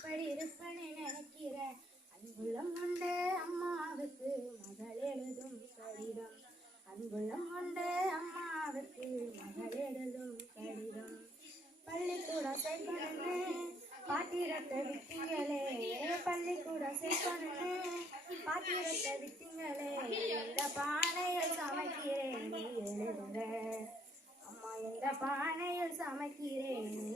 எப்படி இருப்பேன்னு நினைக்கிறேன். அன்புள்ளம் கொண்ட அம்மாவுக்கு மகள் எழுதும் கடிதம். அன்புள்ளம் கொண்ட அம்மாவுக்கு மகள் எழுதும் கடிதம். பள்ளிக்கூடம் சேர்க்கணுன்னு பாத்திரத்தை விட்டீங்களே, பள்ளிக்கூடம் சேர்க்கணுன்னு பாத்திரத்தை விட்டீங்களே. எந்த பானையில் சமைக்கிறேன் நீ எழுதுங்க அம்மா, எந்த பானையில் சமைக்கிறேன் நீ.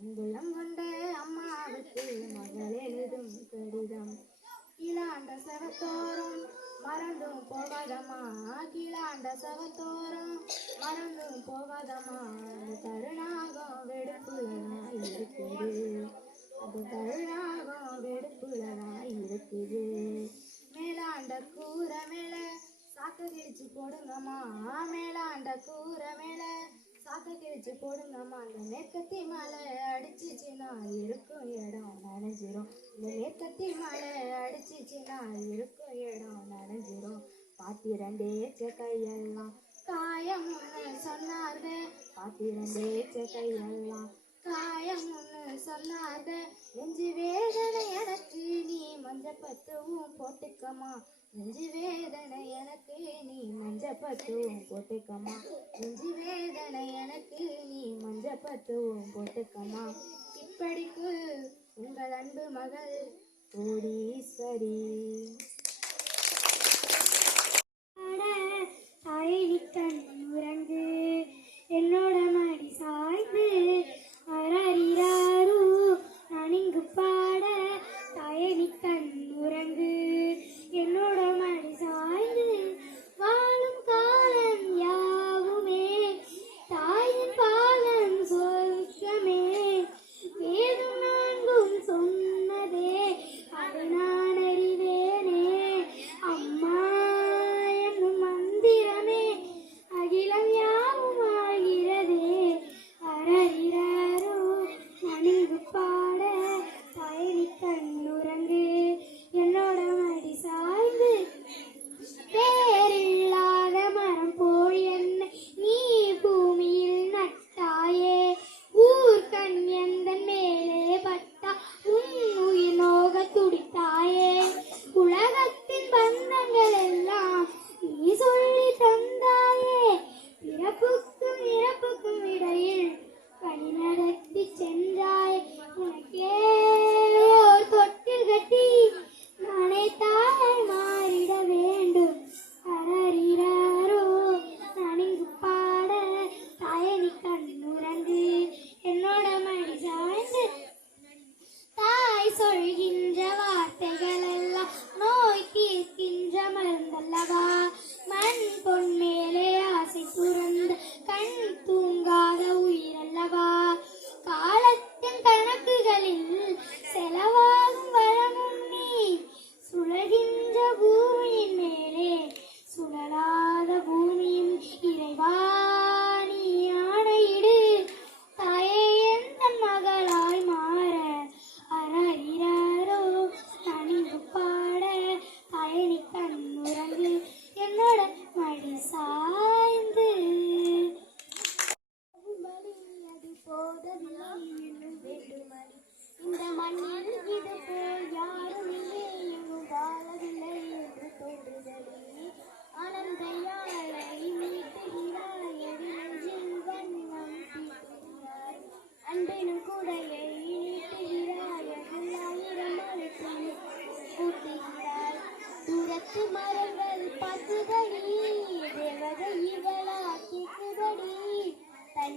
அன்புள்ளம் கொண்ட அம்மாவுக்கு மகள் எழுதும் கடிதம். கீழாண்ட சவத்தோறும் மறந்தும் போகாதம்மா, கீழாண்ட சவத்தோறும் மறந்தும் போகாதம்மா. அது கருணாகம் வெடுப்புலதான் இருக்குது, அது கருணாகம் வெடுப்புலதான் இருக்குது. மேலாண்ட கூரை மேல சாக்க கிழிச்சு போடுங்கம்மா, மேலாண்ட கூரை மேல சாக்க கிழிச்சு போடுங்கம்மா. அந்த மேற்கத்தி மலை அடிச்சிச்சுன்னா இருக்கும் இடம் நனைஞ்சிரும், இந்த மேற்கத்தி மலை அடிச்சிச்சுன்னா இருக்கும் இடம் நனைஞ்சிரும். பாத்திரண்டேச்ச கையெல்லாம் காயம்னு சொன்னார்கள், பாத்திரண்டேச்ச கையெல்லாம் காயம்னு சொன்னார்கள். நெஞ்சு வேதனை எனக்கு நீ மஞ்சப்பத்துவும் போட்டுக்கம்மா, நெஞ்சு வேதனை எனக்கு நீ மஞ்சப்பத்துவும் போட்டுக்கம்மா, நெஞ்சு வேதனை எனக்கு நீ மஞ்சப்பத்துவும் போட்டுக்கம்மா. இப்படிக்கு உங்கள் அன்பு மகள் கோடீஸ்வரி. தாயினிக்கண் உறங்கு என்னோட மடி சாய்ந்து அரறிறாரு நான் இங்கு பாட. தாயினிக்கண் உறங்கு என்னோட மடி சாய்ந்து வாழும் காலம் யாவுமே தாயின் பாலம் சொர்க்கமே. வேதம் நான்கும் சொன்னதே அது நான் அறிவேனே,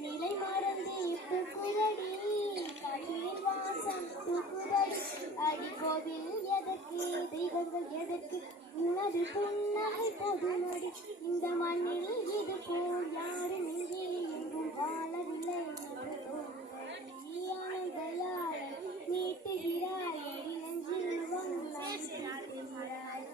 தன்னிலை மறந்து பூக்குதடி கண்ணீர் வாசம் தூக்குதடி அடிக்கோவில் எதற்கு தெய்வங்கள் எதற்கு உனது புன்னகை பொதுநடி இந்த மண்ணில் இது போல் யாரும் இங்கே எங்கும் வாழவில்லை என்று தோன்றுதடி ஆனந்தயாளை நீட்டுகிறாய் அடி நெஞ்சில் வண்ணம் தீட்டுகிறாய்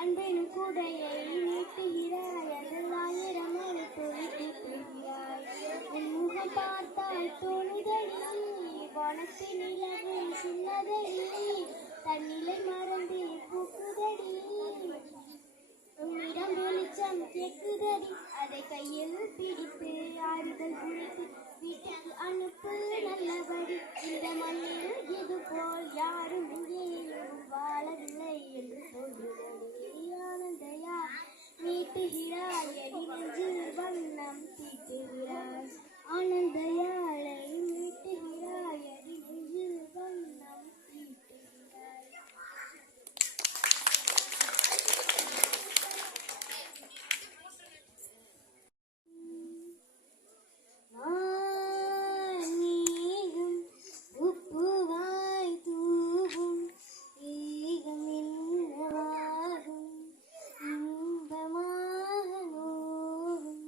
அன்பெனும் குடையை நீட்டுகிறாய் அதில் ஆயிரம் எழுத்து தீட்டுகிறாய் உன் முகம் பார்த்தால் தோணுதடி வானத்து நிலவும் சின்னதடி தன்னிலை மறந்து பூக்குதடி உன்னிடம் வெளிச்சம் கேட்குதடி அதை கையில் பிடித்து ஆறுதல் குடித்து வீட்டுக்கு அனுப்பு நல்லபடி இந்த மண்ணில் இது போல் யாரும் இங்கே வாழவில்லை என்று சொல்லுதடி ஆனந்தையா மீட்டுகிறாய் அடி நெஞ்சில் வண்ணம் தீட்டுகிறாய் ஆனந்தையாளை மீட்டுகிறாய் அடி நெஞ்சில் வண்ணம் தீட்டுகிறாய். நீகும் உப்புவாய் தூவும் ஈகம் என்னவாகும் இன்பமாக நோகும்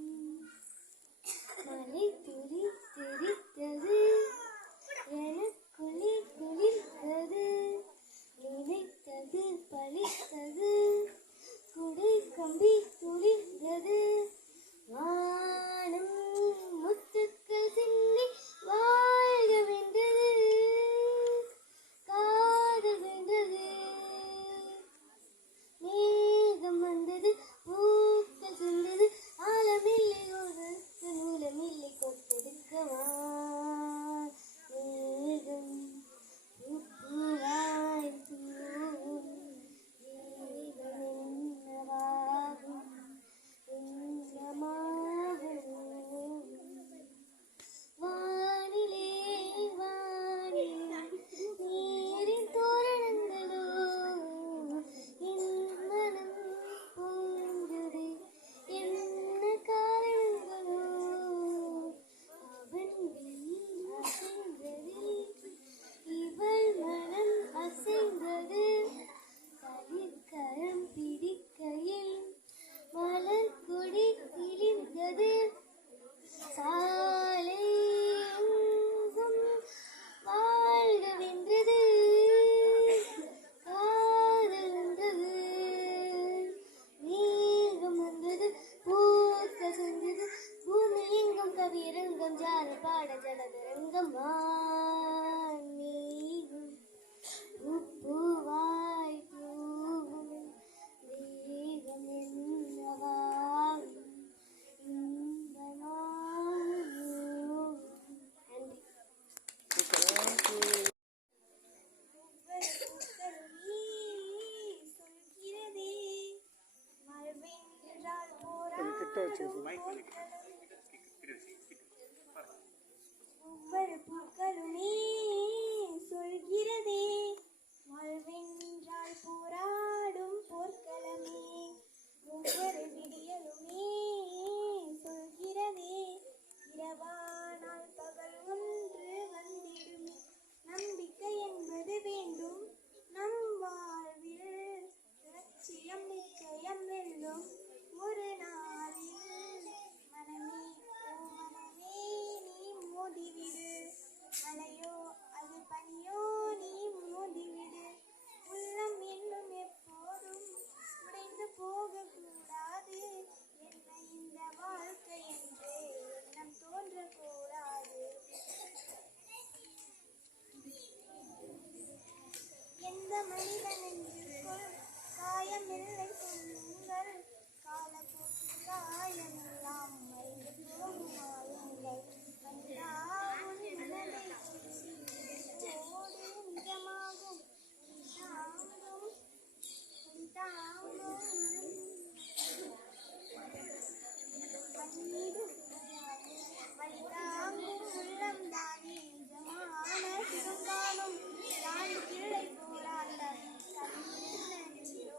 மலை துளி தெரித்தது எனக்குள்ளே குளிர்த்தது நினைத்தது பழித்தது குடை கம்பி துளிர்ந்தது வானம் முத்துக்கள் சிந்தி வாழ்க வென்றது காதல் வென்றது மேகம் வந்தது பூக்கள் சென்றது ஆழமில்லை ஒரு நூலமில்லை கொட்டெடுக்கவா மேகம் உப்புவாய் தூவும் ஈகம் என்னவாகும் இன்பமாக நோகும் வானிலே வானிலே நீரின் தோரணங்களோ என் மனம் போன்றது என்ன காரணங்களோ அவன் வெயில் அசைந்தது இவள் மனம் அசைந்தது கலிற்கரம் பிடிக்கையில் மலர் கொடி கிழிந்தது சாலை எங்கும் வாழ்க வென்றது காதல் வென்றது மேகம் வந்தது பூக்கள் சென்றது பூமி எங்கும் கவியரங்கம் ஜால பாட ஜலதரங்கம் நீகும் உப்புவாய் தூவும் தேகம் என்னவாகும் இன்பமாக நோகும். நன்றி. சொல்கிறதே மறுவென்றால் ஒவ்வொரு பூக்களுமே சொல்கிறதே வாழ்வென்றால் போராடும் போர்க்களமே ஒவ்வொரு விடியலுமே சொல்கிறதே இரவானால் பகல் ஒன்று வந்திடுமே நம்பிக்கை என்பது வேண்டும் நம் வாழ்வில் லட்சியம் நிச்சயம் வெல்லும் ஒரு நாளில் மனமே ஓ மனமே நீ மோதிவிடு மலையோ அது பனியோ நீ மோதிவிடு உள்ளம் என்னும் எப்போதும் உடைந்து போகக்கூடாது என்ன இந்த வாழ்க்கை என்று எண்ணம் தோன்றக்கூடாது எந்த மனிதன் என்றுக்குள் காயமில்லை சொல்லுங்கள் காலப்போக்கில் காயமெல்லாம் மறைந்து போகும் மாயுங்கள் கண்டா உன் மனதை ஓடு நிஜமாகும் தாங்கும் கண்ணீர் வழி தாங்கும் உள்ளம் தானே நிஜமான சிவங்காலும் தாண்டி கிள்ளை போராட்டம் கண்ணீர் நெஞ்சிலோ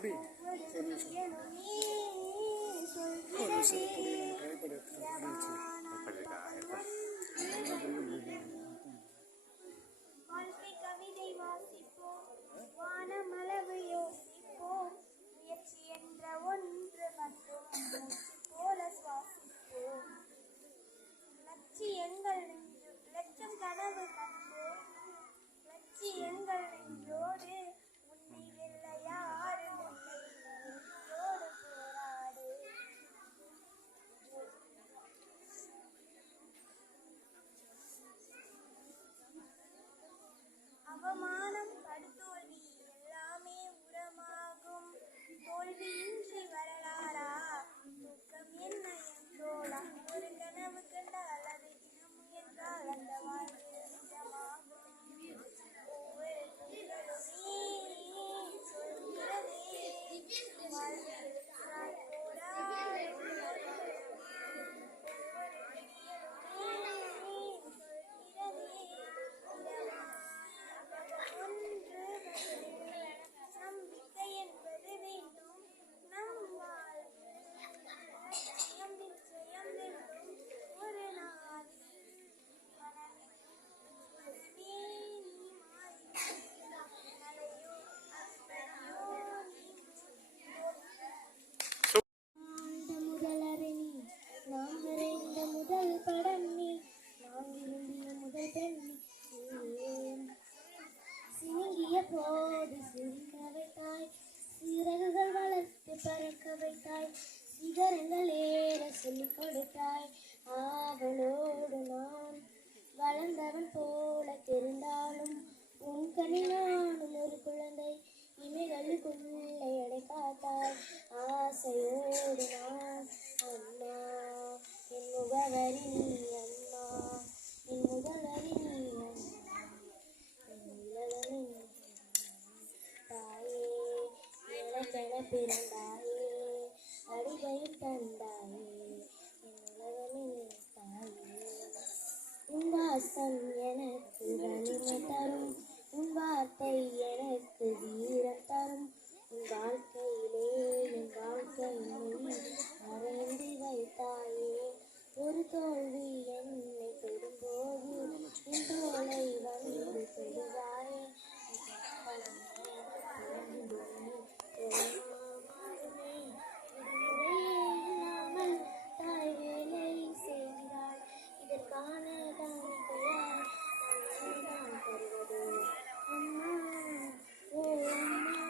உயிரினுமே சொல்கிறதே வாழ்க்கை கவிதை வாசிப்போம், வானமளவு யோசிப்போம், முயற்சி என்ற ஒன்று மட்டும் மூச்சு போல சுவாசிப்போம். லட்சியங்கள் லட்சம் கனவு கண்டு லட்சியங்கள் நெஞ்சோடு உன்னை வெல்ல யாரும் இல்லை, உன்னோடு போராடு. அவமானம் படுதோல்வி எல்லாமே உரமாகும், தோல்வியின்றி வரலாறா தூக்கம் என்ன என்றோளா, ஒரு கனவு கண்டால் அதை தினம் முயன்றால் அந்த வாழ்வு நிஜமாகும். ஒவ்வொரு துளிகளுமே சொல்கிறதே வாழ்வில் நான் போராடும், ஒவ்வொரு விடியலுமே சொல்கிறதே ஒன்று நம்பிக்கை என்பது வேண்டும் நம் வாழ்வில், லட்சியம் நிச்சயம் வேண்டும் ஒரு நாளில், மனமே நீ மாறியோ அஸ்மையோ நீ முதலரணி நாம் வரைந்த முதல் படம் நீ, நான் விரும்பிய முதல் பெண்ணி சினுங்கிய போது சிரிக்க வைத்தாய், சிறகுகள் வளர்த்து பறக்க வைத்தாய், சிகரங்கள் ஏற சொல்லிக் கொடுத்தாய். ஆவலோடு நான் வளர்ந்தவன் போல தெரிந்தாலும் உன் கண்ணில் நானும் ஒரு குழந்தை, இமைகளுக்குள்ளே எடை காத்தாய். ஆசையோடு நான் அம்மா என் முகவரி நீ அம்மா, என் முகவரி நீ அம்மா, என் உலகமே நீ தாயே, எனக்கென பிறந்தாயே, அடிகையும் தந்தாயே, என் உலகமே நீ தாயே. உன் வாசம் எனக்கு வலிமை தரும், உன் வார்த்தை எனக்கு வீரம் தரும், உன் வாழ்க்கையிலே என் வாழ்க்கையை மறைந்து வைத்தாயே. ஒரு தோல்வி என்னை தொடும்போது என் தோளை வந்து தொடுவாயே. இல்லாமல் தாய் வேலை செய்கிறாய், இதற்கான தான் தருவது அம்மா, ஓ அம்மா,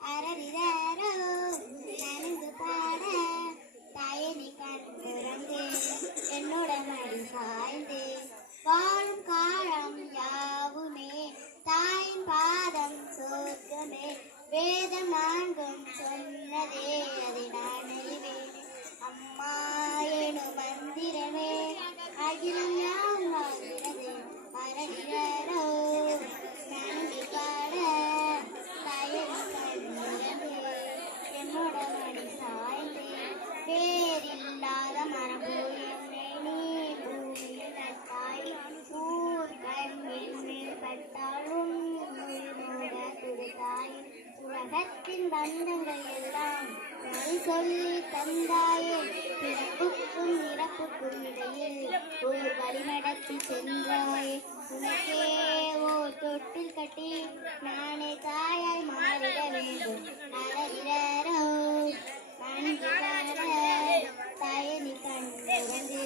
அரரிரரோ நனைந்து பாட தாயனி கண் திறந்து என்னோட மடி சாய்ந்து வாழும் காலம் யாவுமே தாயின் பாதம் சொர்க்கமே, வேதம் நான்கும் சொன்னதே அதை நான் அறிவேன். அம்மா எனும் மந்திரமே அகிலம் யாவும் வாழ்கிறது. அரரிரரோ நனைந்து பாட தாயனி கண் திறந்து என்னோட மடி சாய்ந்து பேரில்லாத மரபு என்னை நீ பூமியில் நட்டாய். ஊர் கண்ணின் மேல் பட்டாலும் உயிரோட கொடுத்தாய். உலகத்தின் பந்தங்கள் எல்லாம் மொழி சொல்லி தந்தாயே. பிறப்புக்கும் இறப்புக்கும் இடையில் ஒரு வழி நடத்தி சென்றாயே. உனக்கே ஓர் தொட்டில் கட்டி நானே தாயாய் மாறிட வேண்டும். அரரிரரோ நன்கு பாட தாயனி கண் திறந்து